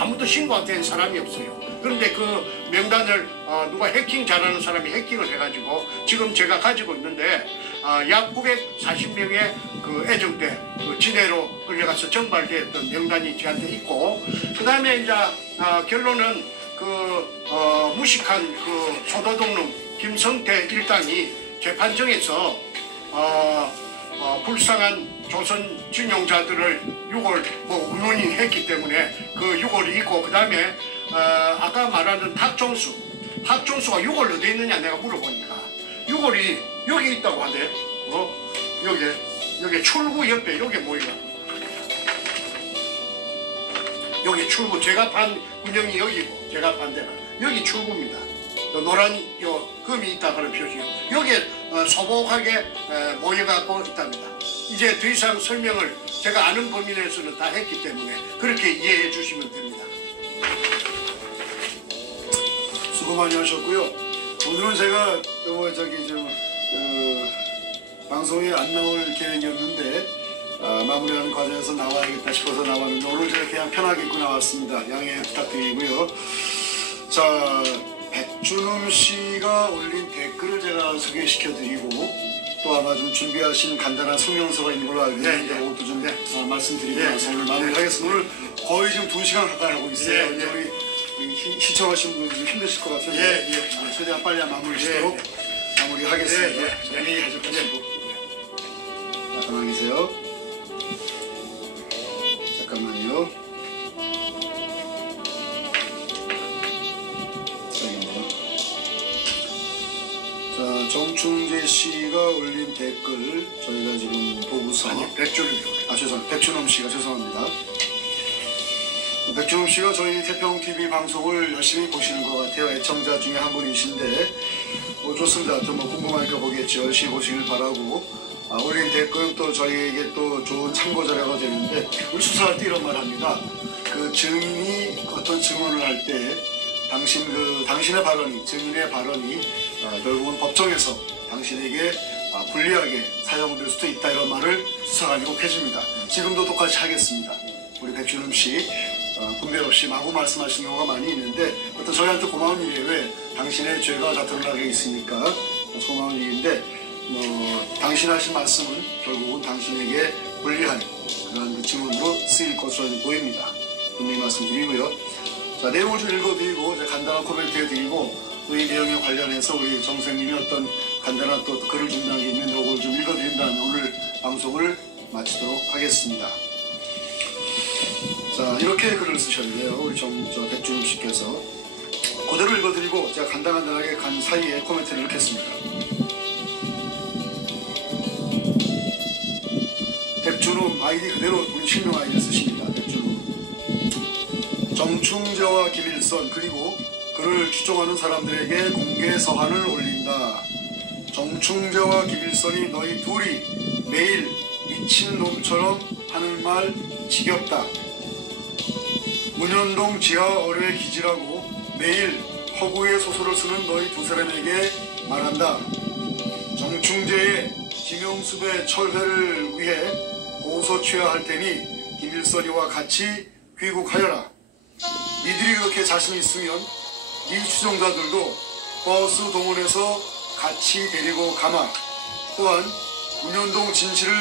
아무도 신고된 사람이 없어요. 그런데 그 명단을 누가 해킹 잘하는 사람이 해킹을 해가지고 지금 제가 가지고 있는데 약 940명의 그 애정대 그 지대로 끌려가서 정발됐던 명단이 저한테 있고, 그 다음에 이제 결론은 그 무식한 그 소도독릉 김성태 일당이 재판정에서 불쌍한 조선 진용자들을 유골 운운히 했기 때문에 그 유골이 있고, 그 다음에 아까 말하는 탁종수가 유골 어디 있느냐 내가 물어보니까 유골이 여기 있다고 하대. 여기 출구 옆에 여기 뭐야? 여기 출구, 제가 판 군영이 여기고 제가 판 데가 여기 출구입니다. 노란 요 금이 있다 그런 표시요. 여기에 소복하게 모여갖고 있답니다. 이제 더 이상 설명을 제가 아는 범위 내에서는 다 했기 때문에 그렇게 이해해 주시면 됩니다. 수고 많이 하셨고요. 오늘은 제가 방송에 안 나올 계획이었는데 마무리하는 과정에서 나와야겠다 싶어서 나왔는데 오늘 제가 그냥 편하게 입고 나왔습니다. 양해 부탁드리고요. 자, 백준음 씨가 올린 댓글을 제가 소개시켜드리고 또 아마 좀 준비하신 간단한 성명서가 있는 걸로 알고 있는데 그것도 좀 말씀드리고 나서 오늘 마무리하겠습니다. 오늘 거의 지금 2시간 가까이 하고 있어요. 우리 시청하신 분들 좀 힘드실 것 같아서 최대한 빨리 마무리 짓도록 마무리하겠습니다. 회의하시고 가만히 계세요. 잠깐만요. 자, 정충재 씨가 올린 댓글 저희가 지금 보고서 백준음 씨가 죄송합니다. 백준음 씨가 저희 태평TV 방송을 열심히 보시는 것 같아요. 애청자 중에 한 분이신데 뭐 좋습니다. 또 뭐 궁금하니까 보겠죠. 열심히 보시길 바라고. 올린 댓글은 또 저희에게 또 좋은 참고 자료가 되는데, 우리 수사할 때 이런 말 합니다. 그 증인이 어떤 증언을 할 때 당신의 발언이, 증인의 발언이 결국은 법정에서 당신에게 불리하게 사용될 수도 있다, 이런 말을 수사관이 꼭 해줍니다. 지금도 똑같이 하겠습니다. 우리 백준음 씨 분배 없이 마구 말씀하시는 경우가 많이 있는데, 어떤 저희한테 고마운 일이에요. 왜? 당신의 죄가 다 드러나게 있으니까 고마운 일인데, 당신 하신 말씀은 결국은 당신에게 불리한 그런 그 증언으로 쓰일 것으로 보입니다. 분명히 말씀드리고요. 자, 내용을 좀 읽어드리고 간단한 코멘트 해드리고 또 이 내용에 관련해서 우리 정 선생님이 어떤 간단한 또 글을 준비한 게 있는데 그걸 좀 읽어드린 다음에 오늘 방송을 마치도록 하겠습니다. 자, 이렇게 글을 쓰셨는데요. 우리 백준음 씨께서 그대로 읽어드리고 제가 간단하게 간 사이에 코멘트를 넣겠습니다. 백준음 아이디 그대로 우리 실명 아이디를 쓰십니다. 백준음. 정충재와 김일선 그리고 그를 추종하는 사람들에게 공개 서한을 올린다. 정충재와 김일선이 너희 둘이 매일 미친놈처럼 하는 말 지겹다. 문현동 지하 어뢰 기지라고 매일 허구의 소설을 쓰는 너희 두 사람에게 말한다. 정충재의 김용수의 철회를 위해 고소 취하할 테니 김일선이와 같이 귀국하여라. 니들이 그렇게 자신 있으면 네 추종자들도 버스 동원해서 같이 데리고 가마. 또한 문현동 진실을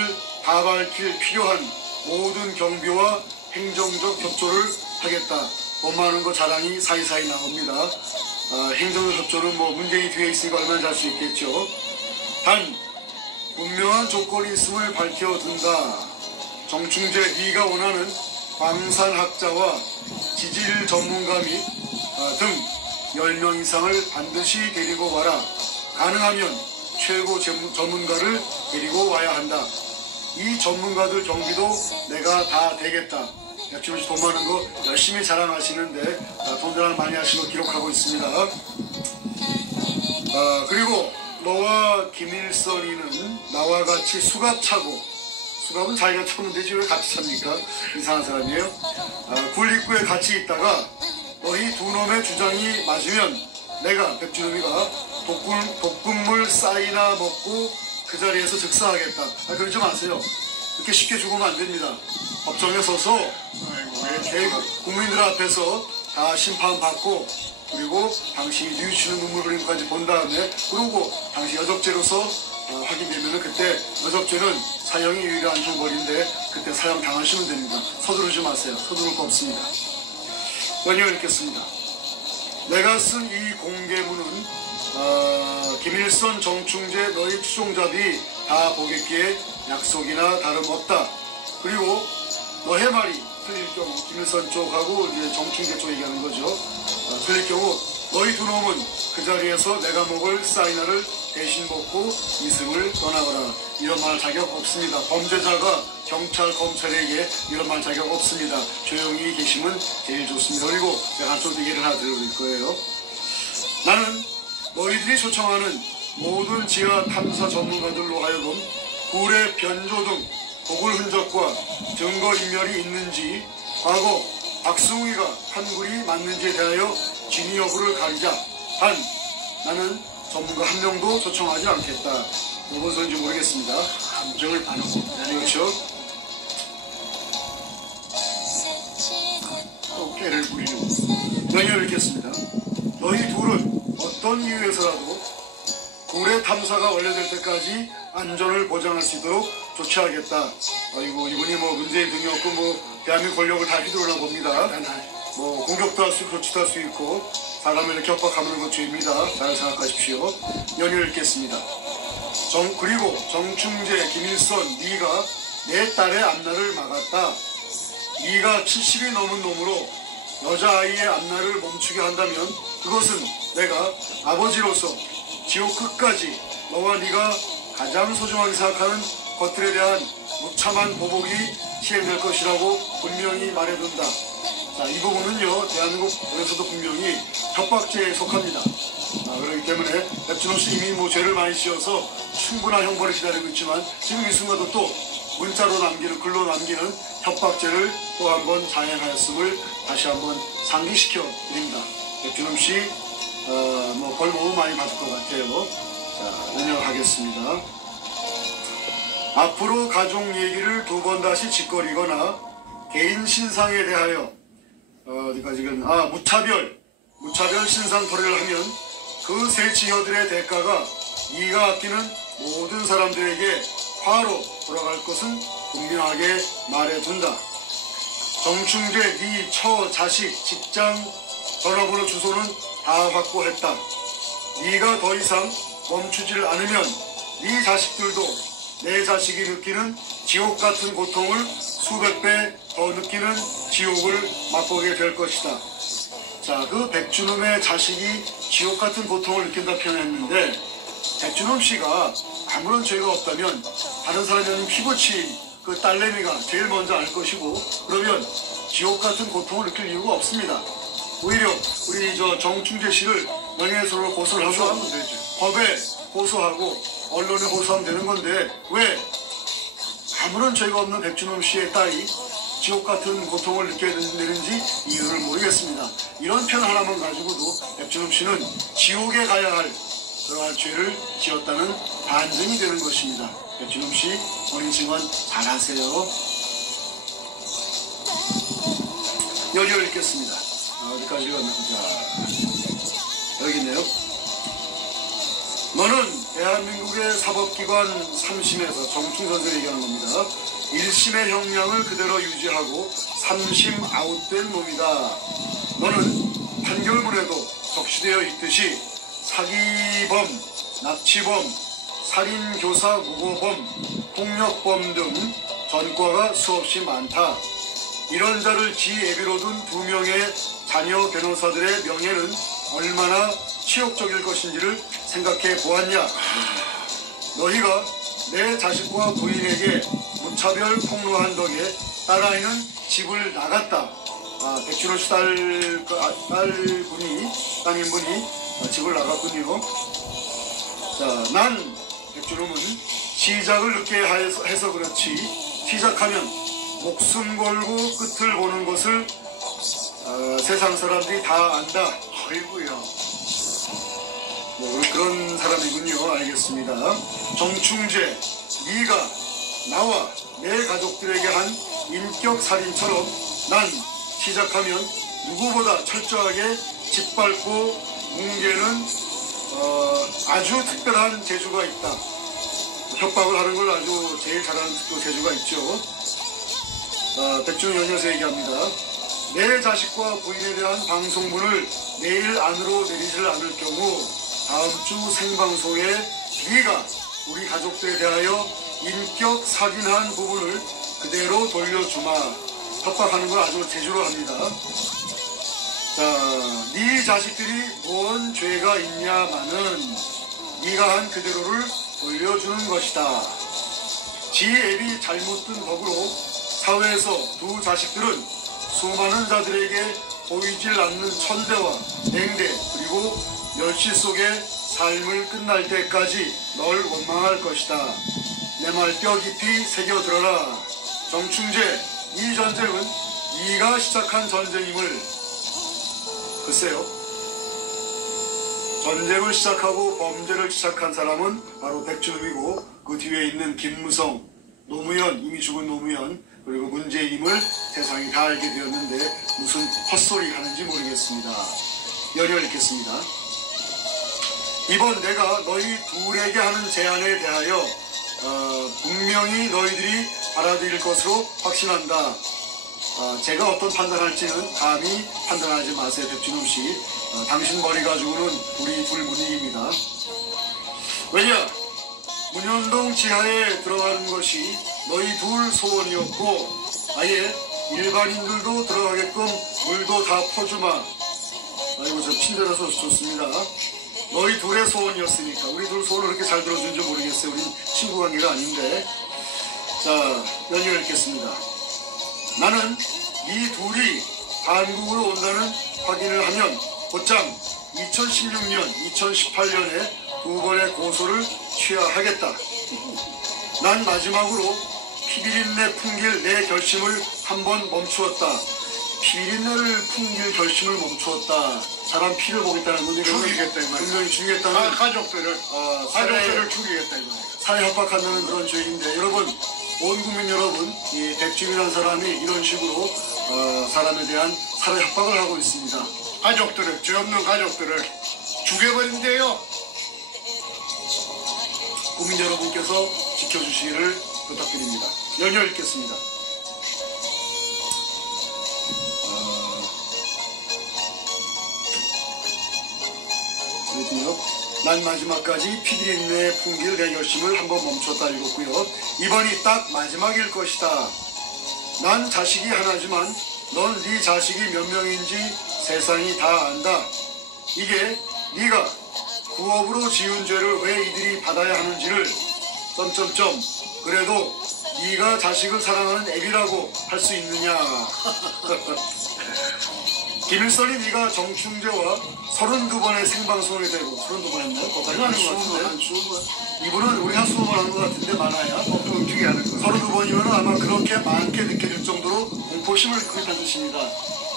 다 밝힐 필요한 모든 경비와 행정적 협조를 하겠다. 돈 많은 거 자랑이 사이사이 나옵니다. 행정적 협조는 뭐 문재인이 뒤에 있으니까 얼마나 잘 수 있겠죠. 단 분명한 조건이 있음을 밝혀둔다. 정충재 네가 원하는 광산학자와 지질 전문가 및 등 10명 이상을 반드시 데리고 와라. 가능하면 최고 전문가를 데리고 와야 한다. 이 전문가들 경비도 내가 다 대겠다. 백준음 씨 돈 많은 거 열심히 자랑하시는데 돈 자랑 많이 하시는 거 기록하고 있습니다. 그리고 너와 김일선이는 나와 같이 수갑 차고, 수갑은 자기가 차면 되지 왜 같이 찹니까? 이상한 사람이에요. 굴입구에 같이 있다가 너희 두 놈의 주장이 맞으면 내가 백준음이가 독극물 쌀이나 먹고 그 자리에서 즉사하겠다. 그러지 마세요. 이렇게 쉽게 죽으면 안 됩니다. 법정에 서서 국민들 앞에서 다 심판받고 그리고 당신이 뉘우치는 눈물 흘림까지 본 다음에 그러고 당시 여적죄로서 확인되면 그때 여적죄는 사형이 유일한 형벌인데 그때 사형 당하시면 됩니다. 서두르지 마세요. 서두를 거 없습니다. 연이어 읽겠습니다. 내가 쓴 이 공개문은 김일성, 정충재 너희 추종자들이 다 보겠기에 약속이나 다름없다. 그리고 너의 말이 틀릴 경우 김일성 쪽하고 이제 정충재 쪽 얘기하는 거죠. 틀릴 경우 너희 두 놈은 그 자리에서 내가 먹을 사이나를 대신 먹고 이승을 떠나거라. 이런 말 자격 없습니다. 범죄자가 경찰, 검찰에게 이런 말 자격 없습니다. 조용히 계시면 제일 좋습니다. 그리고 제가 한쪽 얘기를 하나 드릴 거예요. 나는 너희들이 초청하는 모든 지하 탐사 전문가들로 하여금 굴의 변조 등 도굴 흔적과 증거인멸이 있는지 과거 박승우이가 한 굴이 맞는지에 대하여 진위 여부를 가리자. 단 나는 전문가 한 명도 초청하지 않겠다. 무슨 소리인지 모르겠습니다. 감정을 반하고 그렇죠? 또 깨를 부리는 명예를 읽겠습니다. 너희 둘은 어떤 이유에서라도 굴의 탐사가 완료될 때까지 안전을 보장할 수 있도록 조치하겠다. 아이고 이분이 뭐 문재인 등이 없고 뭐 대한민국 권력을 다 휘두르나 봅니다. 뭐 공격도 할 수 있고 조치도 할 수 있고 사람을 이렇게 협박하는 것 죄입니다. 잘 생각하십시오. 연휴를 읽겠습니다. 그리고 정충재, 김일성, 네가 내 딸의 앞날을 막았다. 네가 70이 넘은 놈으로 여자아이의 앞날을 멈추게 한다면 그것은 내가 아버지로서 지옥 끝까지 너와 네가 가장 소중하게 생각하는 것들에 대한 무참한 보복이 시행될 것이라고 분명히 말해둔다. 자, 이 부분은요 대한민국에서도 분명히 협박죄에 속합니다. 그렇기 때문에 백준호 씨 이미 뭐 죄를 많이 지어서 충분한 형벌을 기다리고 있지만 지금 이 순간도 또 문자로 남기는 글로 남기는 협박죄를 또 한 번 자행하였음을 다시 한번 상기시켜 드립니다. 백준호 씨 뭐 벌 너무 많이 받을 것 같아요. 자, 은영하겠습니다. 앞으로 가족 얘기를 두 번 다시 짓거리거나 개인 신상에 대하여 어디까지는 무차별 신상 토래를 하면 그 세 지효들의 대가가 네가 아끼는 모든 사람들에게 화로 돌아갈 것은 분명하게 말해둔다. 정충재 네 처, 자식, 직장, 전화번호, 주소는 다 확보했다. 네가 더 이상 멈추지를 않으면 네 자식들도 내 자식이 느끼는 지옥 같은 고통을 수백 배 더 느끼는 지옥을 맛보게 될 것이다. 자, 그 백준음의 자식이 지옥 같은 고통을 느낀다 표현했는데 백준음 씨가 아무런 죄가 없다면 다른 사람이 피부치 그 딸내미가 제일 먼저 알 것이고 그러면 지옥 같은 고통을 느낄 이유가 없습니다. 오히려 우리 정충재 씨를 명예훼손으로 고소를 하고 법에 고소하고 언론에 고소하면 되는 건데 왜 아무런 죄가 없는 백준음 씨의 딸이 지옥 같은 고통을 느껴야 되는지 이유를 모르겠습니다. 이런 편 하나만 가지고도 백준음 씨는 지옥에 가야 할 그러한 죄를 지었다는 반증이 되는 것입니다. 백준음 씨 본인 증언 잘하세요. 여기를 읽겠습니다. 어디까지 갔나 보자. 여기 있네요. 너는 대한민국의 사법기관 3심에서 정충 선생이 얘기하는 겁니다. 1심의 형량을 그대로 유지하고 3심 아웃된 놈이다. 너는 판결문에도 적시되어 있듯이 사기범, 납치범, 살인교사, 무고범, 폭력범 등 전과가 수없이 많다. 이런 자를 지애비로 둔 2명의 자녀 변호사들의 명예는 얼마나 치욕적일 것인지를 생각해 보았냐. 너희가 내 자식과 부인에게 무차별 폭로한 덕에 딸아이는 집을 나갔다. 백준호 씨 따님분이 집을 나갔군요. 자, 난 백준호는 시작을 늦게 해서 그렇지 시작하면 목숨 걸고 끝을 보는 것을 세상 사람들이 다 안다. 아이고야. 뭐 그런 사람이군요. 알겠습니다. 정충재, 네가 나와 내 가족들에게 한 인격 살인처럼 난 시작하면 누구보다 철저하게 짓밟고 뭉개는 아주 특별한 재주가 있다. 협박을 하는 걸 아주 제일 잘하는 그 재주가 있죠. 백준 연이어서 얘기합니다. 내 자식과 부인에 대한 방송문을 내일 안으로 내리질 않을 경우 다음 주 생방송에 네가 우리 가족들에 대하여 인격 사gin한 부분을 그대로 돌려주마. 협박하는 걸 아주 재주로 합니다. 자, 네 자식들이 뭔 죄가 있냐마는 네가 한 그대로를 돌려주는 것이다. 지 애비 잘못 든 덕으로 사회에서 두 자식들은 수많은 자들에게 보이질 않는 천대와 냉대 그리고 멸시 속에 삶을 끝날 때까지 널 원망할 것이다. 내 말 뼈 깊이 새겨들어라. 정충재, 이 전쟁은 네가 시작한 전쟁임을. 글쎄요, 전쟁을 시작하고 범죄를 시작한 사람은 바로 백준음이고 그 뒤에 있는 김무성, 노무현, 이미 죽은 노무현, 그리고 문재인임을 세상이 다 알게 되었는데 무슨 헛소리 하는지 모르겠습니다. 열려 읽겠습니다. 이번 내가 너희 둘에게 하는 제안에 대하여 분명히 너희들이 받아들일 것으로 확신한다. 제가 어떤 판단할지는 감히 판단하지 마세요. 백준흠 씨. 당신 머리 가지고는 우리 둘 분위기입니다. 왜냐? 문현동 지하에 들어가는 것이 너희 둘 소원이었고 아예 일반인들도 들어가게끔 물도 다 퍼주마. 아이고 저 친절해서 좋습니다. 너희 둘의 소원이었으니까 우리 둘 소원을 그렇게 잘 들어준지 모르겠어요. 우리 친구 관계가 아닌데. 자, 연이어 읽겠습니다. 나는 이 둘이 한국으로 온다는 확인을 하면 곧장 2016년, 2018년에 두 번의 고소를 취하하겠다. 난 마지막으로 피비린내 풍길 내 결심을 한번 멈추었다. 피비린내를 풍길 결심을 멈추었다. 사람 피를 보겠다는 건 죽이겠다 이 말이야. 분명히 죽이겠다는 가족들을 죽이겠다 이 말이야. 사회 협박한다는 그런 죄인데 여러분, 온 국민 여러분, 이 백준이라는 사람이 이런 식으로 사람에 대한 사회 협박을 하고 있습니다. 가족들을, 죄 없는 가족들을 죽여버린대요. 국민 여러분께서 지켜주시기를 부탁드립니다. 연이어 읽겠습니다. 난 마지막까지 피비린내 풍길 내 결심을 한번 멈췄다 읽었고요. 이번이 딱 마지막일 것이다. 난 자식이 하나지만 넌 네 자식이 몇 명인지 세상이 다 안다. 이게 네가 구업으로 지은 죄를 왜 이들이 받아야 하는지를 그래도 네가 자식을 사랑하는 애비라고 할 수 있느냐. 김일성이 네가 정충재와 32번의 생방송에 대고 32번 했나요? 거기까지 하는 것 같은데 이분은 우리가 20번 하는 것 같은데 많아야 어떻게 하는 거 32번이면 아마 그렇게 많게 느껴질 정도로 공포심을 구입한 뜻입니다.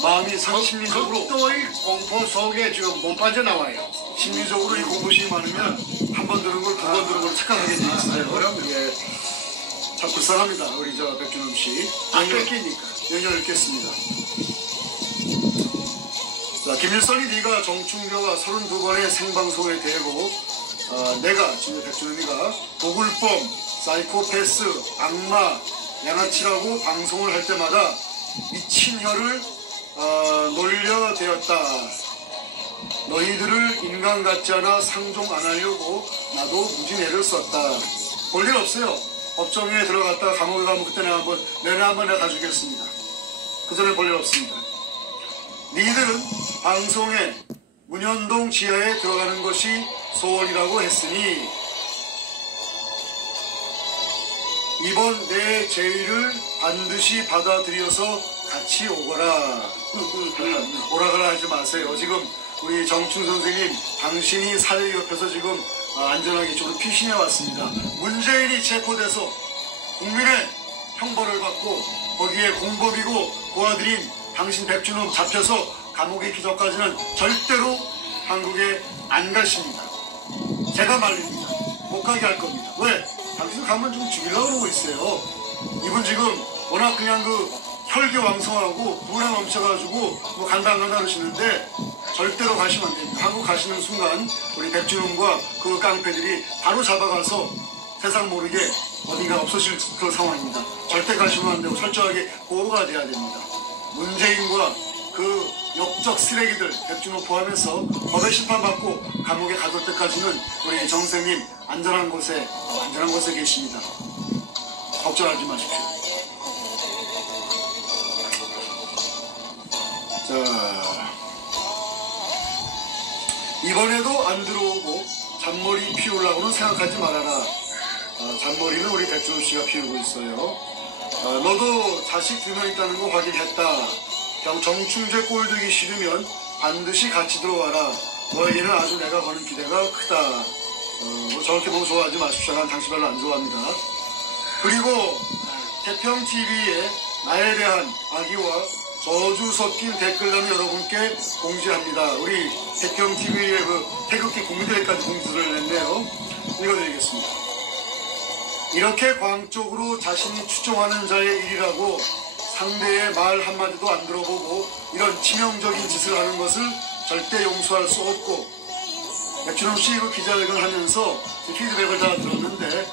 마음이 심리적으로 극도의 공포 속에 지금 못 빠져나와요. 심리적으로 이 공포심이 많으면 한 번 들은 걸 두 번 들은 걸 착각하게 돼 있어요. 예. 참 불쌍합니다. 우리 저 백준흠 씨. 안 뺏기니까. 연결 읽겠습니다. 자, 김일성이 네가 정충재와 32번의 생방송에 대고 내가 지금 백준흠이가 도굴범, 사이코패스, 악마, 양아치라고 방송을 할 때마다 미친 혀를 놀려대었다. 너희들을 인간 같지 않아 상종 안 하려고 나도 무진애를 썼다. 볼 일 없어요. 법정에 들어갔다가 감옥에 가면 그때 내가 한번 내가 다 주겠습니다. 그 전에 볼 일 없습니다. 니들은 방송에 문현동 지하에 들어가는 것이 소원이라고 했으니 이번 내 제의를 반드시 받아들여서 같이 오거라. 오라가라 하지 마세요. 지금 우리 정충 선생님, 당신이 사회 옆에서 지금 안전하게 이쪽으로 피신해 왔습니다. 문재인이 체포돼서 국민의 형벌을 받고 거기에 공범이고 고아들인 당신 백준흠 잡혀서 감옥에 있기 전까지는 절대로 한국에 안 가십니다. 제가 말립니다. 못 가게 할 겁니다. 왜? 당신 가면 좀 죽이려고 그러고 있어요. 이분 지금 워낙 그냥 혈기왕성하고 불에 넘쳐가지고 뭐 간다 안 간다 그러시는데 절대로 가시면 안 됩니다. 한국 가시는 순간 우리 백준홍과 그 깡패들이 바로 잡아가서 세상 모르게 어디가 없어질 그런 상황입니다. 절대 가시면 안 되고 철저하게 보호가 돼야 됩니다. 문재인과 그 역적 쓰레기들 백준호 포함해서 법의 심판받고 감옥에 가둘 때까지는 우리 정선생님 안전한 곳에 계십니다. 걱정하지 마십시오. 자, 이번에도 안 들어오고 잔머리 피우려고는 생각하지 말아라. 잔머리는 우리 백준호 씨가 피우고 있어요. 너도 자식 2명 있다는 거 확인했다. 정충재 꼴들기 싫으면 반드시 같이 들어와라. 너에게는 아주 내가 거는 기대가 크다. 뭐 저렇게 보고 좋아하지 마십시오. 난 당신 별로 안 좋아합니다. 그리고 태평TV에 나에 대한 악의와 저주 섞인 댓글란을 여러분께 공지합니다. 우리 태평TV의 그 태극기 공개까지 공지를 냈네요. 읽어드리겠습니다. 이렇게 광적으로 자신이 추종하는 자의 일이라고 상대의 말 한마디도 안 들어보고 이런 치명적인 짓을 하는 것을 절대 용서할 수 없고, 백준홍 씨 그 기자회견을 하면서 피드백을 다 들었는데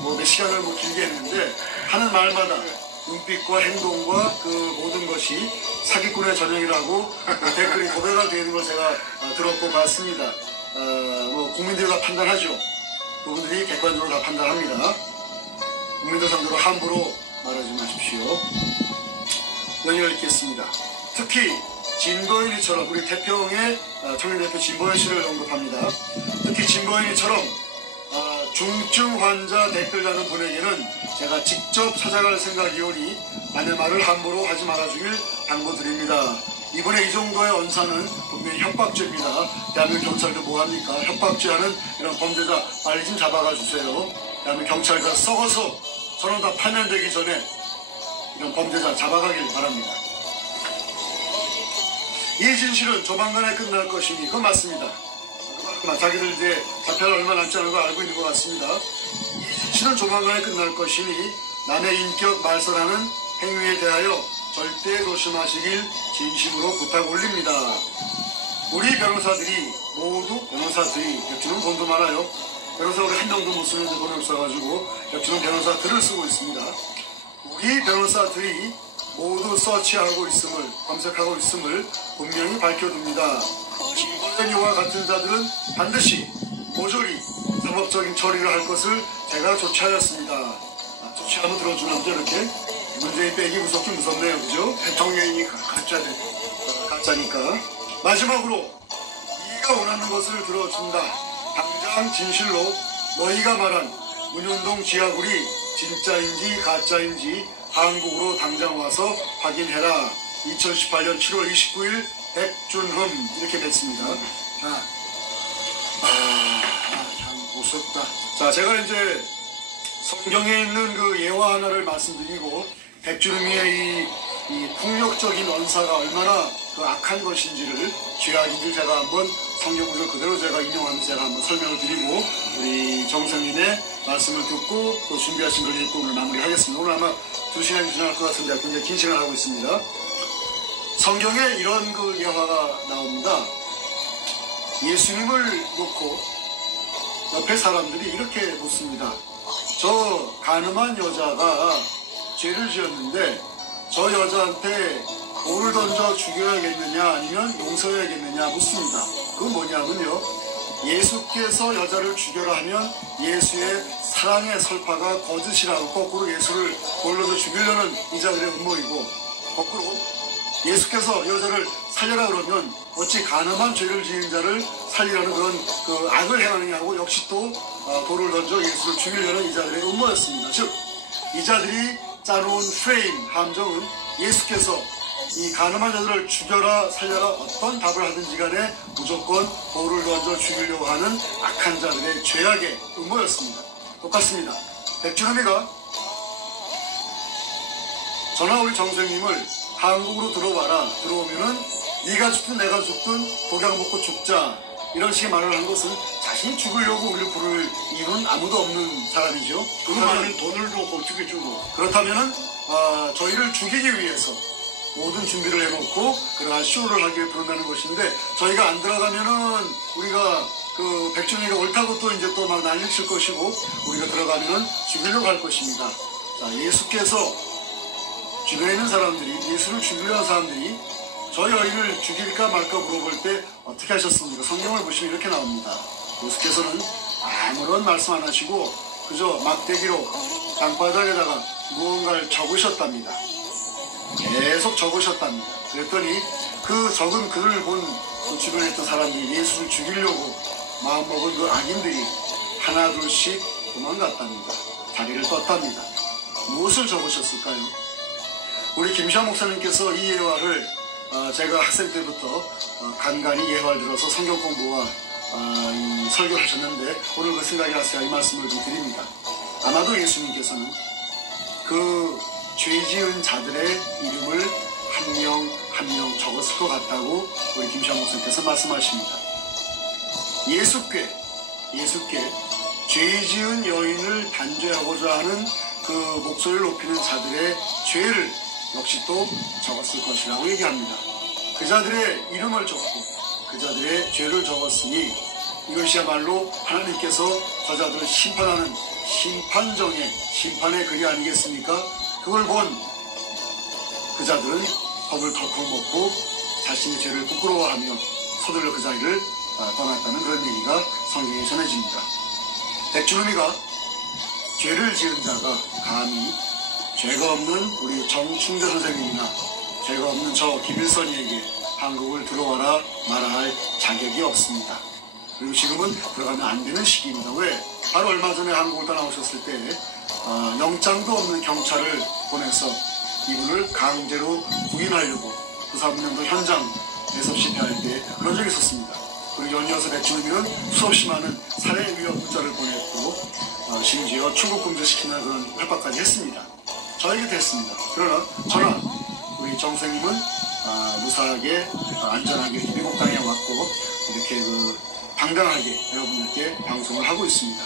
뭐 몇 시간을 뭐 길게 했는데 하는 말마다 눈빛과 행동과 그 모든 것이 사기꾼의 전형이라고 댓글이 고백가 되는 걸 제가 들었고 봤습니다. 뭐 국민들이 다 판단하죠. 그분들이 객관적으로 다 판단합니다. 국민들 상대로 함부로 말하지 마십시오. 연이어 읽겠습니다. 특히 진보인이처럼 우리 태평의 청년대표 진보인 씨를 언급합니다. 특히 진보인이처럼 중증 환자 댓글 다는 분에게는 제가 직접 찾아갈 생각이오니 남의 말을 함부로 하지 말아주길 당부드립니다. 이번에 이 정도의 언사는 분명히 협박죄입니다. 대한민국 경찰도 뭐합니까? 협박죄하는 이런 범죄자 빨리 좀 잡아가 주세요. 대한민국 경찰과 썩어서 저는 다 파면되기 전에 이런 범죄자 잡아가길 바랍니다. 이 진실은 조만간에 끝날 것이니 그건 맞습니다. 자기들 이제 잡혀갈 얼마 남지 않은 걸 알고 있는 것 같습니다. 이 진실은 조만간에 끝날 것이니 남의 인격 말살하는 행위에 대하여 절대 조심하시길 진심으로 부탁 올립니다. 우리 변호사들이 모두 백준홍 돈도 많아요. 변호사 우리 한 명도 못 쓰는데 돈이 없어가지고 백준홍 변호사들을 쓰고 있습니다. 우리 변호사들이 모두 서치하고 있음을, 검색하고 있음을 분명히 밝혀둡니다. 김건희와 같은 자들은 반드시 모조리 상법적인 처리를 할 것을 제가 조치하였습니다. 조치하면 들어주는데 이렇게 문재인 빼기 무섭긴 무섭네요. 그죠? 대통령이니까 가짜니까. 마지막으로 네가 원하는 것을 들어준다. 당장 진실로 너희가 말한 문현동 지하굴이 진짜인지 가짜인지 한국으로 당장 와서 확인해라. 2018년 7월 29일 백준흠 이렇게 됐습니다. 참 무섭다. 자, 제가 이제 성경에 있는 그 예화 하나를 말씀드리고 백준흠의 이 폭력적인 언사가 얼마나 그 악한 것인지를 죄악인지를 제가 한번 성경 구절 그대로 제가 인용하면서 제가 한번 설명을 드리고 우리 정성인의 말씀을 듣고 또 준비하신 걸 읽고 오늘 마무리하겠습니다. 오늘 아마 2시간이 지날 것 같은데 굉장히 긴 시간을 하고 있습니다. 성경에 이런 그 예화가 나옵니다. 예수님을 놓고 옆에 사람들이 이렇게 묻습니다. 저 가늠한 여자가 죄를 지었는데 저 여자한테 돌을 던져 죽여야겠느냐 아니면 용서해야겠느냐 묻습니다. 그건 뭐냐면요, 예수께서 여자를 죽여라 하면 예수의 사랑의 설파가 거짓이라고 거꾸로 예수를 돌로 던져 죽이려는 이자들의 음모이고, 거꾸로 예수께서 여자를 살려라 그러면 어찌 가늠한 죄를 지은 자를 살리라는 그런 그 악을 행하느냐고 역시 또 돌을 던져 예수를 죽이려는 이자들의 음모였습니다. 즉 이자들이 짜놓은 프레임, 함정은 예수께서 이 가늠한 자들을 죽여라 살려라 어떤 답을 하든지 간에 무조건 돌을 던져 죽이려고 하는 악한 자들의 죄악의 음모였습니다. 똑같습니다. 백준흠이가 저나 우리 정선생님을 한국으로 들어와라, 들어오면은 네가 죽든 내가 죽든 독약 먹고 죽자 이런 식의 말을 한 것은 자신이 죽으려고 우리를 부를 이유는 아무도 없는 사람이죠. 그 많은 돈을 도 어떻게 주고. 그렇다면은 저희를 죽이기 위해서 모든 준비를 해놓고 그러한 쇼를 하기 위해 부른다는 것인데, 저희가 안 들어가면은 우리가 그 백준이가 옳다고 또 이제 또 막 난리칠 것이고, 우리가 들어가면은 죽이려고 할 것입니다. 자, 예수께서 주변에 있는 사람들이, 예수를 죽이려 하는 사람들이 저희 어린을 죽일까 말까 물어볼 때 어떻게 하셨습니까? 성경을 보시면 이렇게 나옵니다. 예수께서는 아무런 말씀 안 하시고 그저 막대기로 땅바닥에다가 무언가를 적으셨답니다. 계속 적으셨답니다. 그랬더니 그 적은 글을 본 그 주변에 있던 사람들이 예수를 죽이려고 마음먹은 그 악인들이 하나 둘씩 도망갔답니다. 다리를 떴답니다. 무엇을 적으셨을까요? 우리 김시아 목사님께서 이 예화를 제가 학생 때부터 간간히 예화를 들어서 성경 공부와 이 설교를 하셨는데, 오늘 그 생각이 나서 이 말씀을 좀 드립니다. 아마도 예수님께서는 그 죄 지은 자들의 이름을 한 명 한 명 적었을 것 같다고 우리 김시아 목사님께서 말씀하십니다. 예수께 죄 지은 여인을 단죄하고자 하는 그 목소리를 높이는 자들의 죄를 역시 또 적었을 것이라고 얘기합니다. 그 자들의 이름을 적고 그 자들의 죄를 적었으니 이것이야말로 하나님께서 저자들을 심판하는 심판의 글이 아니겠습니까? 그걸 본 그 자들은 겁을 덜컥 먹고 자신의 죄를 부끄러워하며 서둘러 그 자리를 떠났다는 그런 얘기가 성경에 전해집니다. 백주름이가 죄를 지은 자가 감히 죄가 없는 우리 정충재 선생님이나 죄가 없는 저 김일선이에게 한국을 들어와라 말아 할 자격이 없습니다. 그리고 지금은 들어가면 안 되는 시기입니다. 왜? 바로 얼마 전에 한국을 떠나오셨을 때 영장도 없는 경찰을 보내서 이분을 강제로 구인하려고 93년도 현장에서 실패할 때 그런 적이 있었습니다. 그리고 연이어서 백준우미는 수없이 많은 살해 위협 문자를 보냈고 심지어 출국 금지시키는 그런 협박까지 했습니다. 저에게 됐습니다. 그러나 저나 우리 정 선생님은 무사하게 안전하게 미국 땅에 왔고 이렇게 당당하게 여러분들께 방송을 하고 있습니다.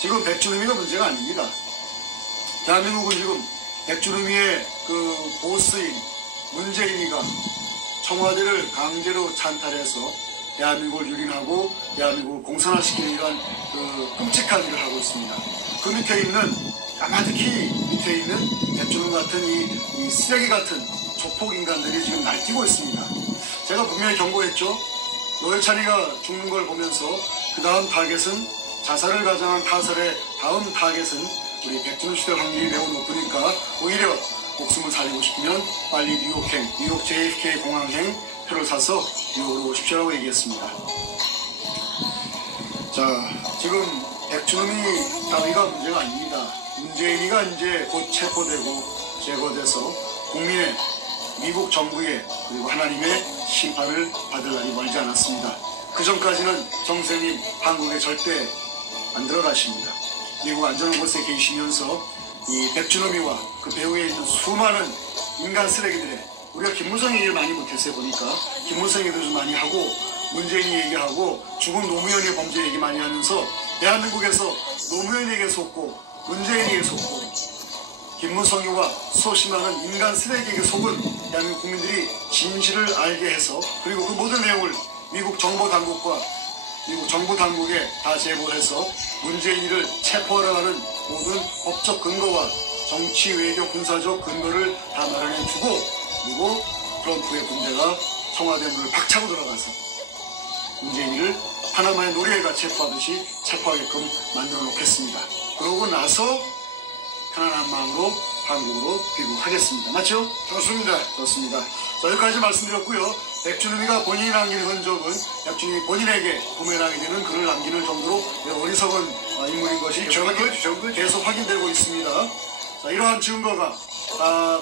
지금 백준우미가 문제가 아닙니다. 대한민국은 지금 백준우미의 그 보스인 문재인이가 청와대를 강제로 찬탈해서 대한민국을 유린하고 대한민국을 공산화시키는 이런 그 끔찍한 일을 하고 있습니다. 그 밑에 있는, 까마득히 밑에 있는 백준우 같은 이 쓰레기 같은 조폭 인간들이 지금 날뛰고 있습니다. 제가 분명히 경고했죠. 노회찬이가 죽는 걸 보면서 그 다음 타겟은, 자살을 가장한 타살의 다음 타겟은 우리 백준우 시대 확률이 매우 높으니까 오히려 목숨을 살리고 싶으면 빨리 뉴욕 JFK 공항행 표를 사서 뉴욕으로 오십시오라고 얘기했습니다. 자, 지금 백준우미 따위가 문제가 아닙니다. 문재인이가 이제 곧 체포되고 제거돼서 국민의, 미국 정부의, 그리고 하나님의 심판을 받을 날이 멀지 않았습니다. 그 전까지는 정 선생님 한국에 절대 안 들어가십니다. 미국 안전한 곳에 계시면서 이 백준우미와 그 배후에 있는 수많은 인간 쓰레기들의, 우리가 김무성 얘기를 많이 못했어요. 보니까 김무성 얘기도 좀 많이 하고 문재인 얘기하고 죽은 노무현의 범죄 얘기 많이 하면서 대한민국에서 노무현에게 속고 문재인에게 속고 김무성이와 수없이 많은 인간 쓰레기에게 속은 대한민국 국민들이 진실을 알게 해서, 그리고 그 모든 내용을 미국 정보 당국과 미국 정부 당국에 다 제보해서 문재인이를 체포하러 가는 모든 법적 근거와 정치, 외교, 군사적 근거를 다 마련해 주고, 그리고 트럼프의 군대가 청와대 문을 박차고 들어가서 문재인이를 파나마의 노리에가 체포하듯이 체포하게끔 만들어 놓겠습니다. 그러고 나서 편안한 마음으로 한국으로 귀국하겠습니다. 맞죠? 좋습니다. 좋습니다. 자, 여기까지 말씀드렸고요. 백준우미가 본인이 남긴 흔적은 백준우미 본인에게 부메랑이 되는 글을 남기는 정도로 어리석은 인물인 것이 계속 확인되고 있습니다. 자, 이러한 증거가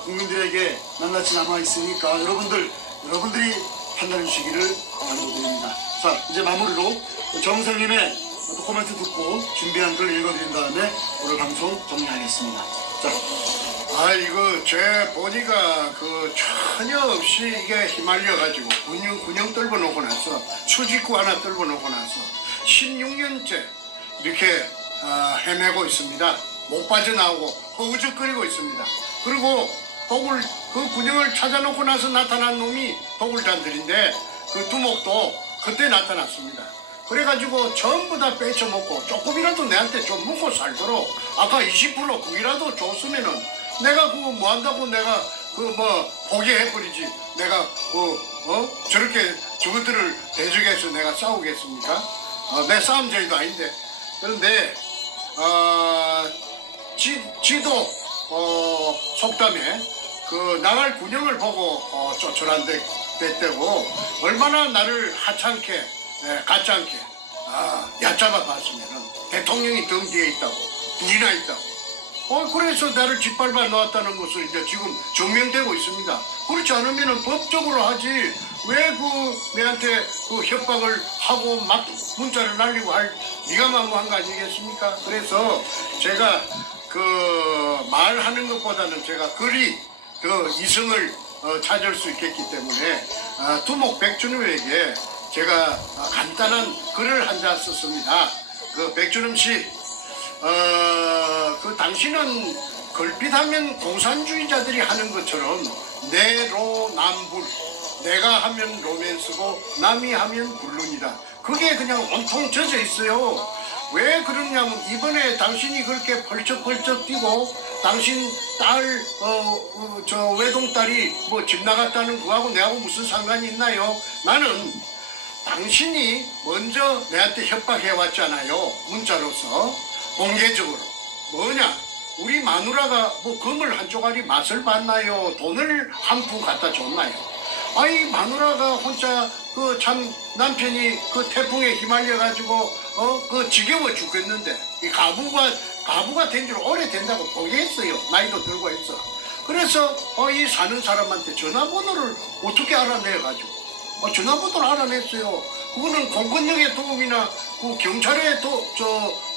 국민들에게 낱낱이 남아있으니까 여러분들이 판단해 주시기를 당부드립니다. 자, 이제 마무리로 정 선생님의 코멘트 듣고 준비한 글을 읽어드린 다음에 오늘 방송 정리하겠습니다. 자, 이거 제 보니까 전혀 없이 이게 휘말려가지고 군용 떨궈 놓고 나서 수직구 하나 떨궈 놓고 나서 16년째 이렇게 헤매고 있습니다. 못 빠져나오고 허우적거리고 있습니다. 그리고 그 군형을 찾아놓고 나서 나타난 놈이 도굴단들인데 그 두목도 그때 나타났습니다. 그래가지고 전부 다 빼쳐먹고 조금이라도 내한테 좀 묻고 살도록 아까 20% 그이라도 줬으면은 내가 그거 뭐 한다고 내가 포기해버리지. 내가 저렇게 저것들을 대적해서 내가 싸우겠습니까? 내 싸움쟁이도 아닌데. 그런데 지도 속담에 그 나갈 군형을 보고 쫓아낸댔대고 얼마나 나를 하찮게 가짜않게 얕잡아 봤으면은 대통령이 등 뒤에 있다고 둘이나 있다고. 그래서 나를 짓밟아 놓았다는 것을 이제 지금 증명되고 있습니다. 그렇지 않으면은 법적으로 하지 왜 내한테 협박을 하고 막 문자를 날리고 할 네가 만무한 거 아니겠습니까? 그래서 제가 말하는 것보다는 제가 글이 더 이성을 찾을 수 있겠기 때문에 두목 백준음에게 제가 간단한 글을 한 자 썼습니다. 백준음 씨, 당신은 걸핏하면 공산주의자들이 하는 것처럼 내로남불, 내가 하면 로맨스고 남이 하면 불륜이다. 그게 그냥 온통 젖어 있어요. 왜 그러냐면 이번에 당신이 그렇게 펄쩍펄쩍 뛰고 당신 딸 외동딸이 집 나갔다는 그거하고 내하고 무슨 상관이 있나요? 나는 당신이 먼저 내한테 협박해 왔잖아요. 문자로서 공개적으로. 뭐냐, 우리 마누라가 금을 한 쪼가리 맛을 봤나요? 돈을 한 푼 갖다 줬나요? 아이, 마누라가 혼자 참 남편이 태풍에 휘말려가지고 지겨워 죽겠는데 이 가부가 된 줄 오래된다고 포기했어요. 나이도 들고 했어. 그래서 이 사는 사람한테 전화번호를 어떻게 알아내가지고 전화번호를 알아냈어요. 그거는 공권력의 도움이나 경찰의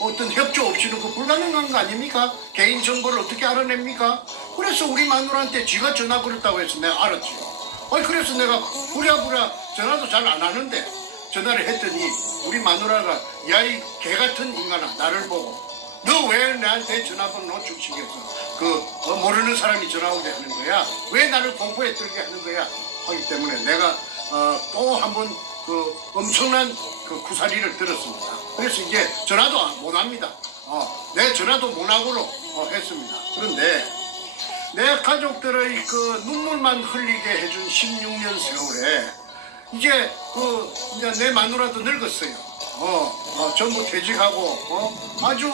어떤 협조 없이는 불가능한 거 아닙니까? 개인 정보를 어떻게 알아냅니까? 그래서 우리 마누라한테 지가 전화 걸었다고 해서 내가 알았지요. 그래서 내가 부랴부랴 전화도 잘 안 하는데 전화를 했더니 우리 마누라가 야, 이 개같은 인간아, 나를 보고 너 왜 나한테 전화번호 주시겠어? 모르는 사람이 전화 오게 하는 거야? 왜 나를 공포에 들게 하는 거야? 하기 때문에 내가 또 한 번 엄청난 구사리를 들었습니다. 그래서 이제 전화도 못 합니다. 내 전화도 못하고로 했습니다. 그런데 내 가족들의 눈물만 흘리게 해준 16년 세월에 이제 내 마누라도 늙었어요. 전부 퇴직하고 아주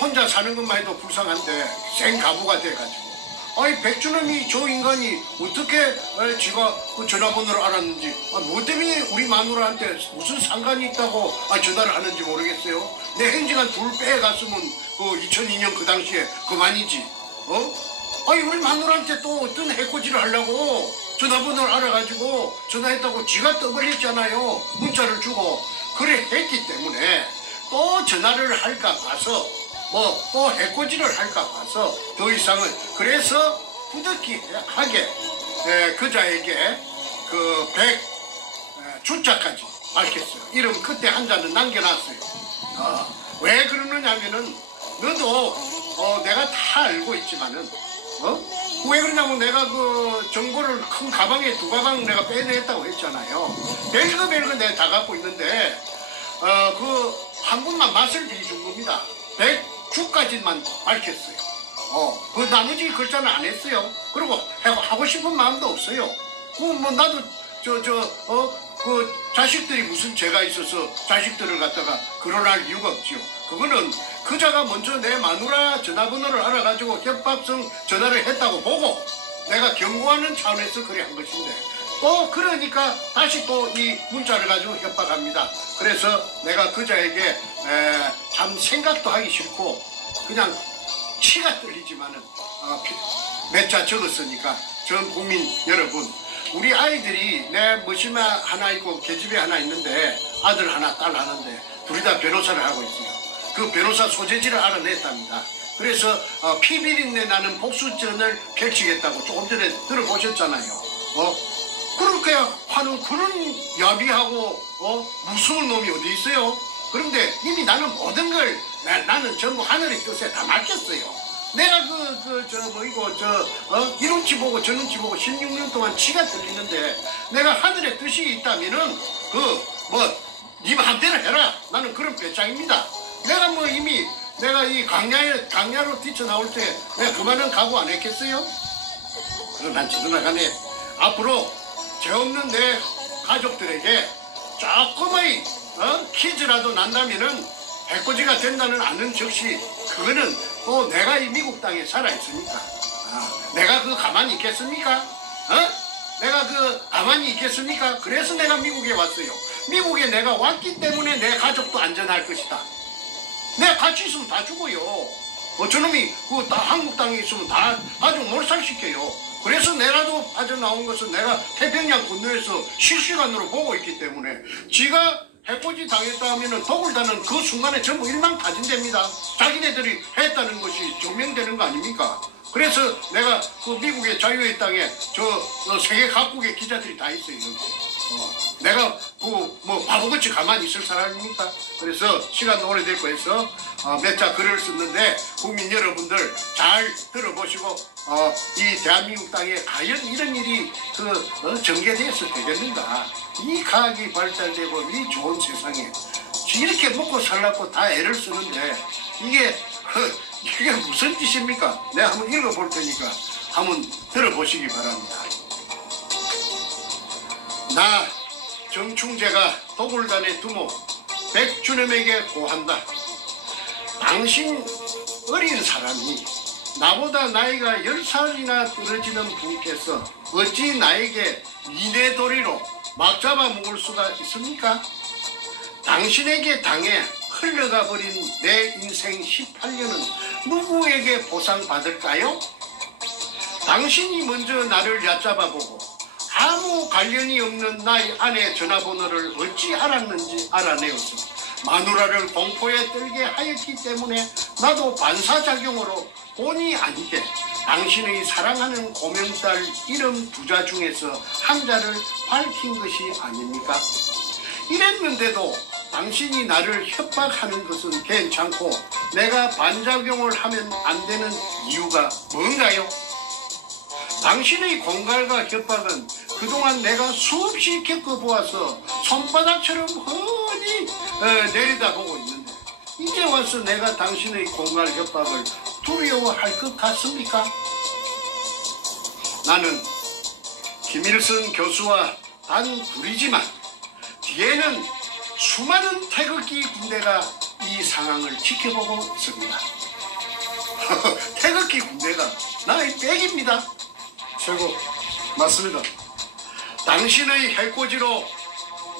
혼자 사는 것만 해도 불쌍한데 생가부가 돼가지고 백준음이 저 인간이 어떻게 지가 전화번호를 알았는지 뭐 때문에 우리 마누라한테 무슨 상관이 있다고 전화를 하는지 모르겠어요. 내 행진한 둘 빼갔으면 2002년 그 당시에 그만이지. 우리 마누라한테 또 어떤 해코지를 하려고 전화번호를 알아가지고 전화했다고 지가 떠벌렸잖아요. 문자를 주고. 그래 했기 때문에 또 전화를 할까 봐서 또 해코지를 할까 봐서 더 이상은 그래서 부득이하게 그자에게 100 주자까지 밝혔어요. 이름 그때 한 자는 남겨놨어요. 왜 그러느냐면은 너도 내가 다 알고 있지만은 왜 그러냐면 내가 정보를 큰 가방에 2가방 내가 빼냈다고 했잖아요. 별거 내가 다 갖고 있는데 한 분만 맛을 비준 겁니다. 100주까지만 밝혔어요. 나머지 글자는 안 했어요. 그리고 하고 싶은 마음도 없어요. 나도 자식들이 무슨 죄가 있어서 자식들을 갖다가 거론할 이유가 없지요. 그거는 그자가 먼저 내 마누라 전화번호를 알아가지고 협박성 전화를 했다고 보고 내가 경고하는 차원에서 그래 한 것인데 또 그러니까 다시 또 이 문자를 가지고 협박합니다. 그래서 내가 그자에게 참 생각도 하기 싫고 그냥 치가 떨리지만은 몇 자 적었으니까 전 국민 여러분, 우리 아이들이 내 머시마 하나 있고 계집애 하나 있는데 아들 하나 딸 하나인데 둘이 다 변호사를 하고 있어요. 그 변호사 소재지를 알아냈답니다. 그래서 피비린내 나는 복수전을 펼치겠다고 조금 전에 들어보셨잖아요. 그렇게 하는 그런 야비하고 무서운 놈이 어디 있어요? 그런데 이미 나는 모든 걸 나는 전부 하늘의 뜻에 다 맡겼어요. 내가 이 눈치 보고 저 눈치 보고 16년 동안 치가 들리는데 내가 하늘의 뜻이 있다면은 네 마음대로 해라. 나는 그런 배짱입니다. 내가 이미 내가 이 강야로 뛰쳐나올 때 내가 그만은 각오 안 했겠어요? 그럼 난 지나가네. 앞으로 죄 없는 내 가족들에게 조금의 퀴즈라도 난다면은 해코지가 된다는 아는 즉시 그거는 또 내가 이 미국 땅에 살아있으니까 내가 가만히 있겠습니까? 내가 가만히 있겠습니까? 그래서 내가 미국에 왔어요. 미국에 내가 왔기 때문에 내 가족도 안전할 것이다. 내가 같이 있으면 다 죽어요. 저놈이 한국 땅에 있으면 다 가족 몰살시켜요. 그래서 내라도 빠져나온 것은 내가 태평양 건너에서 실시간으로 보고 있기 때문에 지가 해코지 당했다 하면은 독을 다는 그 순간에 전부 일망타진됩니다. 자기네들이 했다는 것이 증명되는 거 아닙니까? 그래서 내가 미국의 자유의 땅에 세계 각국의 기자들이 다 있어요. 내가 바보같이 가만히 있을 사람입니까? 그래서 시간도 오래됐고 해서 몇 자 글을 썼는데 국민 여러분들 잘 들어보시고 이 대한민국 땅에 과연 이런 일이 전개돼서 되겠는가? 이 과학이 발달되고 이 좋은 세상에 이렇게 먹고 살라고 다 애를 쓰는데 이게 무슨 짓입니까? 내가 한번 읽어볼 테니까 한번 들어보시기 바랍니다. 나 정충재가 도굴단의 두목 백준엄에게 고한다. 당신 어린 사람이 나보다 나이가 10살이나 떨어지는 분께서 어찌 나에게 이내도리로 막 잡아먹을 수가 있습니까? 당신에게 당해 흘러가 버린 내 인생 18년은 누구에게 보상받을까요? 당신이 먼저 나를 얕잡아보고 아무 관련이 없는 나의 아내 전화번호를 어찌 알았는지 알아내었어. 마누라를 공포에 떨게 하였기 때문에 나도 반사작용으로 본의 아니게 당신의 사랑하는 고명딸 이름 2자 중에서 한 자를 밝힌 것이 아닙니까? 이랬는데도 당신이 나를 협박하는 것은 괜찮고 내가 반작용을 하면 안 되는 이유가 뭔가요? 당신의 공갈과 협박은 그동안 내가 수없이 겪어보아서 손바닥처럼 훤히 내려다보고 있는데 이제 와서 내가 당신의 공갈 협박을 두려워할 것 같습니까? 나는 김일성 교수와 단 둘이지만 뒤에는 수많은 태극기 군대가 이 상황을 지켜보고 있습니다. 태극기 군대가 나의 백입니다. 최고 맞습니다. 당신의 해코지로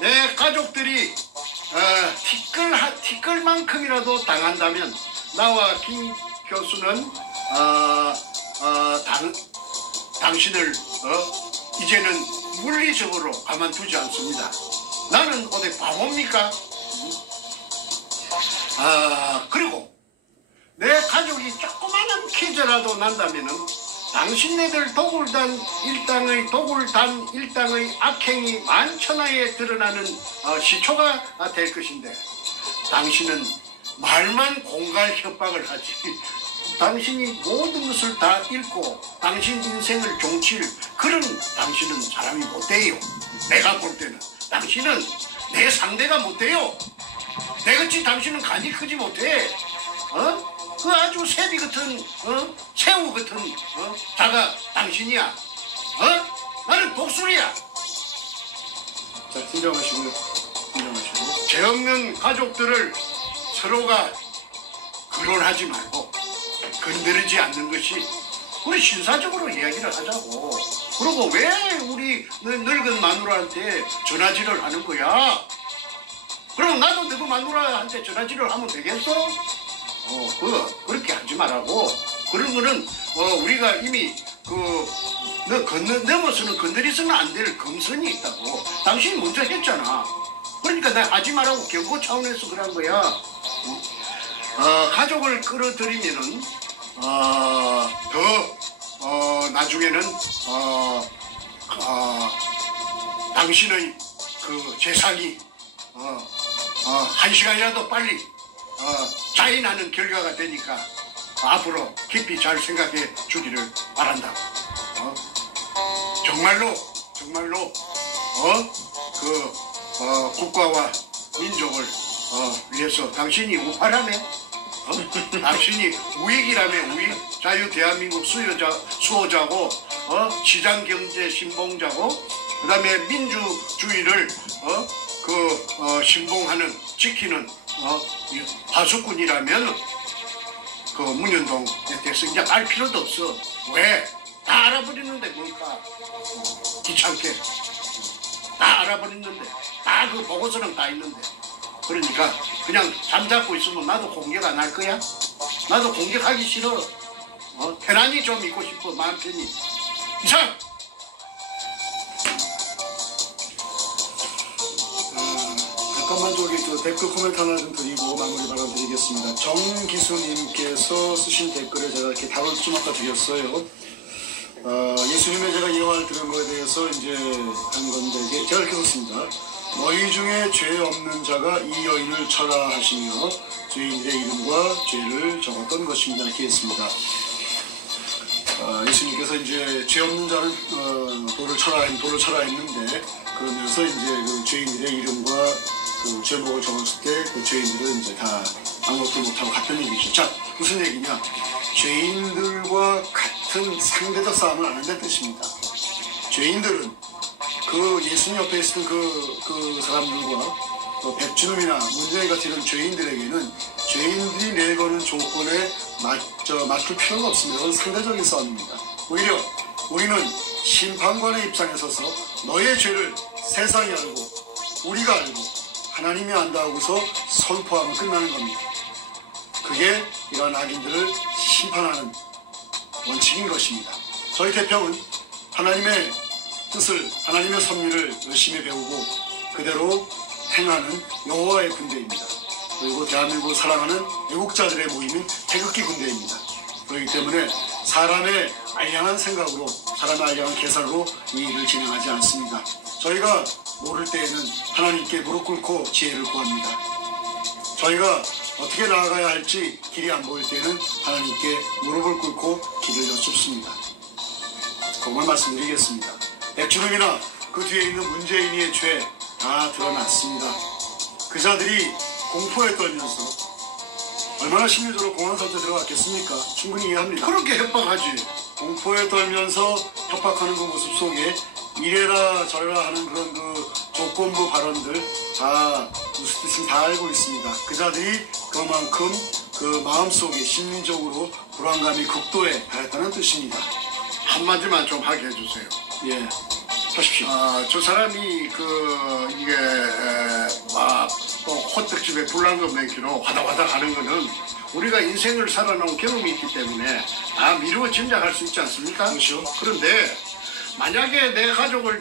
내 가족들이 티끌만큼이라도 당한다면 나와 김 교수는 당신을 이제는 물리적으로 가만두지 않습니다. 나는 어디 바보입니까? 그리고 내 가족이 조그마한 퀴즈라도 난다면은 당신네들 도굴단 일당의 악행이 만천하에 드러나는 시초가 될 것인데 당신은 말만 공갈 협박을 하지 당신이 모든 것을 다 읽고 당신 인생을 종칠 그런 당신은 사람이 못 돼요. 내가 볼 때는 당신은 내 상대가 못 돼요. 내같이 당신은 간이 크지 못해. 그 아주 새비 같은 새우 같은 자가 당신이야. 나는 독수리야. 자, 진정하시고요. 진정하시고. 죄 없는 가족들을 서로가 거론하지 말고 건드리지 않는 것이 우리 신사적으로 이야기를 하자고. 그리고 왜 우리 늙은 마누라한테 전화질을 하는 거야? 그럼 나도 너그 마누라한테 전화질을 하면 되겠어? 그렇게 하지 말라고. 그런 거는 우리가 이미 넘어서는 건드리서는 안 될 금선이 있다고. 당신이 먼저 했잖아. 그러니까 내가 하지 말라고 경고 차원에서 그런 거야. 가족을 끌어들이면은 나중에는 당신의 그 재상이 1시간이라도 빨리 자인하는 결과가 되니까 앞으로 깊이 잘 생각해 주기를 바란다. 정말로 국가와 민족을 위해서 당신이 우파라며? 당신이 우익이라며? 우익? 자유 대한민국 수호자고 시장경제 신봉자고 그 다음에 민주주의를 신봉하는 지키는 파수꾼이라면 그 문현동에 대해서 이제 알 필요도 없어. 왜? 다 알아버리는데 뭘까? 귀찮게 다 알아버리는데 다 그 보고서는 다 있는데 그러니까 그냥 잠자고 있으면 나도 공격 안 할 거야? 나도 공격하기 싫어. 편안히 좀 있고 싶어. 마음 편히. 이상! 잠깐만 저기 댓글 코멘트 하나 좀 드리고 마무리 바라드리겠습니다. 정기수님께서 쓰신 댓글에 제가 이렇게 답을 좀 아까 드렸어요. 예수님의 제가 이 말 들은 거에 대해서 이제 한 건데 제가 이렇게 썼습니다. 너희 중에 죄 없는 자가 이 여인을 쳐라 하시며 죄인들의 이름과 죄를 적었던 것입니다. 이렇게 했습니다. 예수님께서 이제 죄 없는 자는 돌을 쳐라 했는데 그러면서 이제 그 죄인들의 이름과 그 제목을 적었을 때 그 죄인들은 이제 다 아무것도 못하고 갔던 얘기죠. 자, 무슨 얘기냐? 죄인들과 같은 상대적 싸움을 안 한다는 뜻입니다. 죄인들은 그 예수님 옆에 있었던 그 사람들과 백준음이나 문재인 같은 이런 죄인들에게는 죄인들이 내거는 조건에 맞출 필요가 없습니다. 그건 상대적인 싸움입니다. 오히려 우리는 심판관의 입장에 서서 너의 죄를 세상이 알고 우리가 알고 하나님이 안다 하고서 선포하면 끝나는 겁니다. 그게 이러한 악인들을 심판하는 원칙인 것입니다. 저희 대평은 하나님의 뜻을, 하나님의 섭리를 열심히 배우고 그대로 행하는 여호와의 군대입니다. 그리고 대한민국을 사랑하는 애국자들의 모임인 태극기 군대입니다. 그렇기 때문에 사람의 알량한 생각으로, 사람의 알량한 계산으로 이 일을 진행하지 않습니다. 저희가 모를 때에는 하나님께 무릎 꿇고 지혜를 구합니다. 저희가 어떻게 나아가야 할지 길이 안 보일 때는 하나님께 무릎을 꿇고 길을 여쭙습니다. 그것만 말씀드리겠습니다. 백준음이나 그 뒤에 있는 문재인의 죄 다 드러났습니다. 그 자들이 공포에 떨면서 얼마나 심리적으로 공황 상태에 들어갔겠습니까? 충분히 이해합니다. 그렇게 협박하지. 공포에 떨면서 협박하는 그 모습 속에 이래라 저래라 하는 그런 그 조건부 발언들 다 무슨 뜻인지 다 알고 있습니다. 그 자들이 그만큼 그 마음속에 심리적으로 불안감이 극도에 달했다는 뜻입니다. 한마디만 좀 하게 해주세요. 예, 하십시오. 저 사람이 이게 또 호떡집에 불난금 맹기로 화다화다 가는 거는 우리가 인생을 살아놓은 경험이 있기 때문에 다 미루어 짐작할 수 있지 않습니까? 그렇죠. 그런데 만약에 내 가족을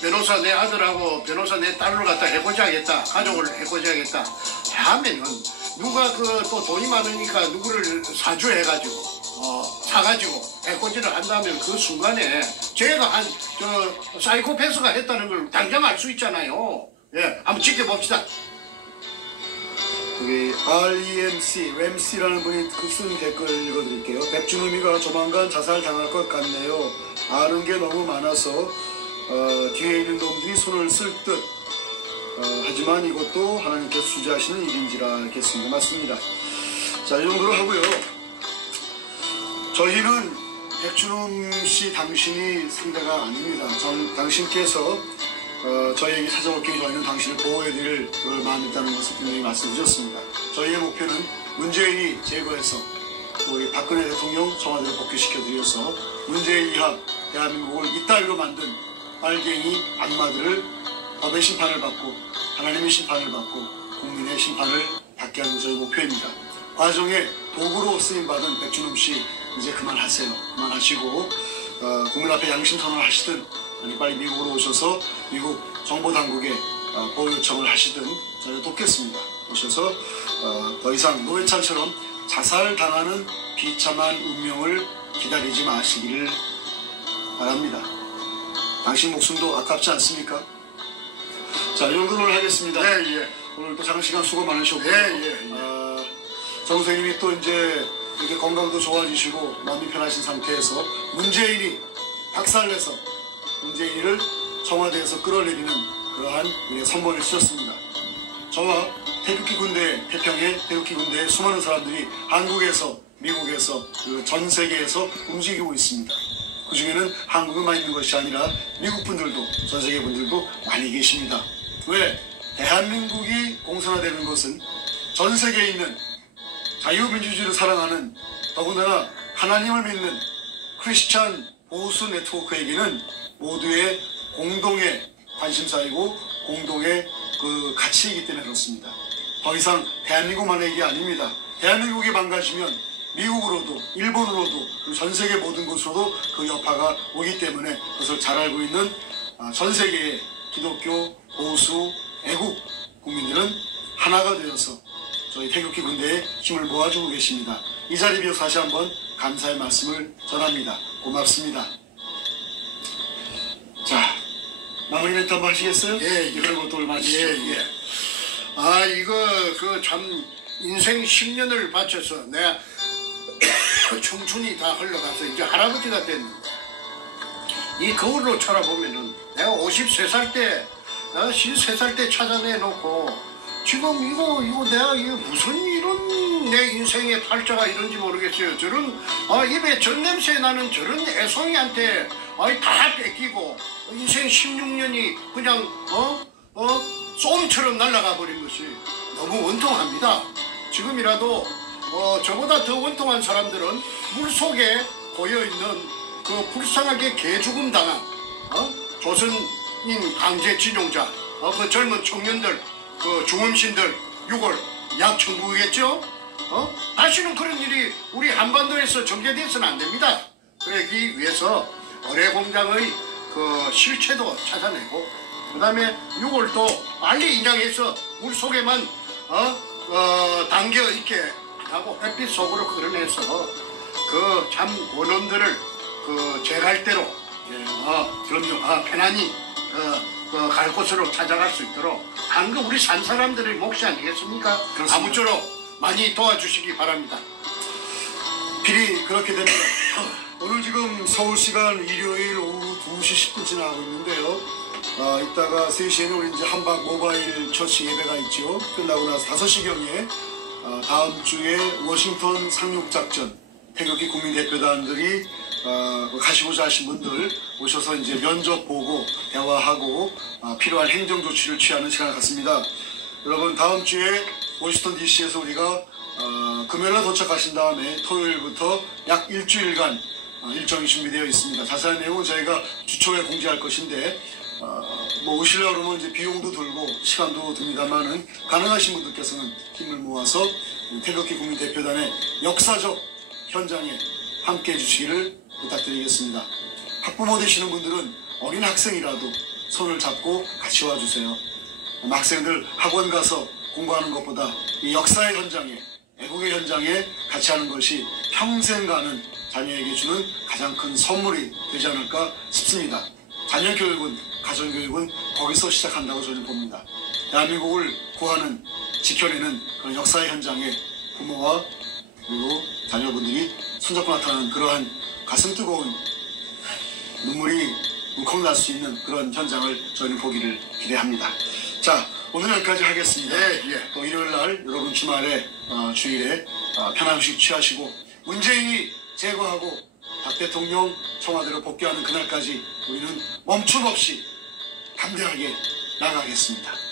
변호사 내 아들하고 변호사 내 딸을 갖다 해고자하겠다, 가족을 해고자하겠다 하면은 누가 또 돈이 많으니까 누구를 사주해가지고 사가지고 해코지를 한다면 그 순간에 제가 사이코패스가 했다는 걸 당장 알 수 있잖아요. 예, 한번 지켜봅시다. 여기 REMC라는 분이 쓴 댓글 읽어드릴게요. 백준음이가 조만간 자살 당할 것 같네요. 아는 게 너무 많아서 뒤에 있는 놈들이 손을 쓸 듯. 하지만 이것도 하나님께서 주재하시는 일인지라 이렇게 씁니다. 맞습니다. 자, 이 정도로 하고요. 저희는 백준음 씨 당신이 상대가 아닙니다. 당신께서 저희에게 찾아오기 저희는 당신을 보호해드릴 그럴 마음이 있다는 것을 분명히 말씀드렸습니다. 저희의 목표는 문재인이 제거해서 우리 박근혜 대통령 청와대를 복귀시켜드려서 문재인 이하 대한민국을 이따위로 만든 빨갱이 악마들을 법의 심판을 받고 하나님의 심판을 받고 국민의 심판을 받게 하는 저희 목표입니다. 과정에 도구로 쓰임받은 백준음 씨 이제 그만하세요. 그만하시고 국민 앞에 양심 선언을 하시든 아니 빨리 미국으로 오셔서 미국 정보당국에 보호 요청을 하시든 저희가 돕겠습니다. 오셔서 더 이상 노회찬처럼 자살당하는 비참한 운명을 기다리지 마시기를 바랍니다. 당신 목숨도 아깝지 않습니까? 자, 이 정도로 하겠습니다. 예. 오늘 또 장시간 수고 많으셨고요. 예. 정 선생님이 또 이제 이렇게 건강도 좋아지시고 마음이 편하신 상태에서 문재인이 박살내서 문재인을 청와대에서 끌어내리는 그러한 선본을 쓰셨습니다. 저와 태극기 군대, 태평의 태극기 군대의 수많은 사람들이 한국에서, 미국에서, 그 전 세계에서 움직이고 있습니다. 그 중에는 한국에만 있는 것이 아니라 미국 분들도, 전 세계 분들도 많이 계십니다. 왜? 대한민국이 공산화되는 것은 전 세계에 있는 자유민주주의를 사랑하는, 더군다나 하나님을 믿는 크리스찬 보수 네트워크에게는 모두의 공동의 관심사이고 공동의 그 가치이기 때문에 그렇습니다. 더 이상 대한민국만의 일이 아닙니다. 대한민국이 망가지면 미국으로도, 일본으로도, 그리고 전 세계 모든 곳으로도 그 여파가 오기 때문에 그것을 잘 알고 있는 전 세계의 기독교, 보수, 애국 국민들은 하나가 되어서 저희 태극기 군대에 힘을 모아주고 계십니다. 이 자리 비해서 다시 한번 감사의 말씀을 전합니다. 고맙습니다. 자, 마무리 멘트 한번 하시겠어요? 예. 그리고 또 마치죠. 예. 이거 그 참 인생 10년을 바쳐서 내가 청춘이 다 흘러가서 이제 할아버지가 된 이 거울로 쳐다보면은 내가 53살 때, 53살 때 찾아내놓고 지금 이거 내가 이게 무슨 이런 내 인생의 팔자가 이런지 모르겠어요. 저런 입에 전 냄새 나는 저런 애송이한테 다 뺏기고 인생 16년이 그냥 쏨처럼 날아가 버린 것이 너무 원통합니다. 지금이라도 저보다 더 원통한 사람들은 물속에 고여있는 그 불쌍하게 개죽음 당한 조선인 강제징용자 그 젊은 청년들, 그 중음신들 6월 약 청구겠죠? 다시는 그런 일이 우리 한반도에서 전개돼서는 안 됩니다. 그러기 위해서 어뢰공장의 그 실체도 찾아내고, 그 다음에 6월도 빨리 인양해서 물속에만 당겨 있게 하고 햇빛 속으로 끌어내서 그 참 원원들을 그 제 갈대로 편안히 갈 곳으로 찾아갈 수 있도록 하는 거 우리 산 사람들의 몫이 아니겠습니까? 그렇습니다. 아무쪼록 많이 도와주시기 바랍니다. 필히 그렇게 됩니다. 오늘 지금 서울 시간 일요일 오후 2시 10분 지나고 있는데요. 이따가 3시에는 우리 이제 한박 모바일 처치 예배가 있죠. 끝나고 나서 5시경에 다음 주에 워싱턴 상륙작전 태극기 국민대표단들이 가시고자 하신 분들 오셔서 이제 면접 보고 대화하고 필요한 행정 조치를 취하는 시간을 갖습니다. 여러분, 다음 주에 워싱턴 DC에서 우리가 금요일날 도착하신 다음에 토요일부터 약 일주일간 일정이 준비되어 있습니다. 자세한 내용은 저희가 주초에 공지할 것인데 뭐 오시려고 그러면 이제 비용도 들고 시간도 듭니다만은 가능하신 분들께서는 힘을 모아서 태극기 국민대표단의 역사적 현장에 함께 해주시기를 부탁드리겠습니다. 학부모 되시는 분들은 어린 학생이라도 손을 잡고 같이 와주세요. 학생들 학원 가서 공부하는 것보다 이 역사의 현장에, 애국의 현장에 같이 하는 것이 평생 가는 자녀에게 주는 가장 큰 선물이 되지 않을까 싶습니다. 자녀 교육은, 가정 교육은 거기서 시작한다고 저는 봅니다. 대한민국을 구하는, 지켜내는 그런 역사의 현장에 부모와 그리고 자녀분들이 손잡고 나타나는 그러한 가슴 뜨거운 눈물이 울컥 날 수 있는 그런 현장을 저희는 보기를 기대합니다. 자, 오늘 여기까지 하겠습니다. 또 일요일 날 여러분 주말에 주일에 편한 휴식 취하시고 문재인이 제거하고 박 대통령 청와대로 복귀하는 그날까지 우리는 멈춤 없이 담대하게 나가겠습니다.